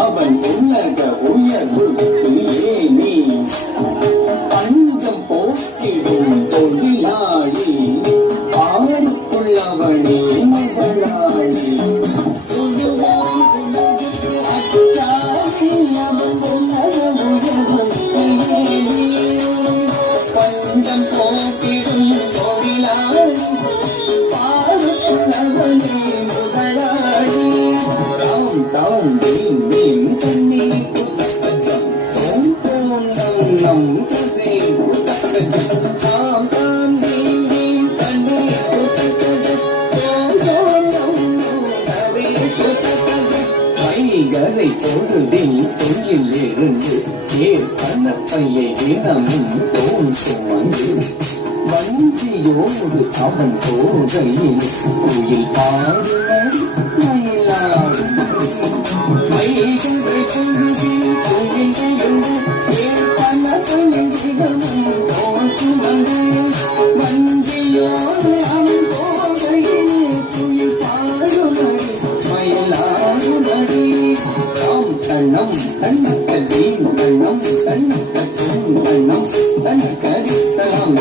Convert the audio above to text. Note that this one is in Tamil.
அவன் உலக உயர்வுக்கு ஏனி பஞ்சம் போக்கிடும் தொழிலாளி ஆருக்குள்ளவனே முதலாளி அச்சாரி அவன் உலக உயர்வுக்கு ஏனி பஞ்சம் போக்கிடும் தொழிலாளி ஆருக்குள்ளவனே முதலாளி தாம் தீம் தீம் தண்ணி குத்தம் தோம் தோம் நம் நம் தே குத்தம் தாம் தாம் தீம் தீம் தண்ணி குத்தம் தோம் தோம் நம் நவே குத்தம் வைகரை பொழுதில் தொழில் இருந்து ஏர் கண்ணப்பையை தினமும் தோம் சுமந்து வஞ்சியோடு அவன் போகையில் கோயில் பாடு மயிலாடு வைகுண்டை பொழுதில் தொழில் இருந்து ஏர் கண்ணப்பையை தினமும் தோம் சுமந்து வஞ்சியோடு அவன் போகையில் கோயில் பாடு மயிலாடு மடி தாம் கண்ணம் கண்ணக்கதீம் கண்ணம் கண்ணக்கத்தும் கண்ணம் கண்ணக்கரி தலாம்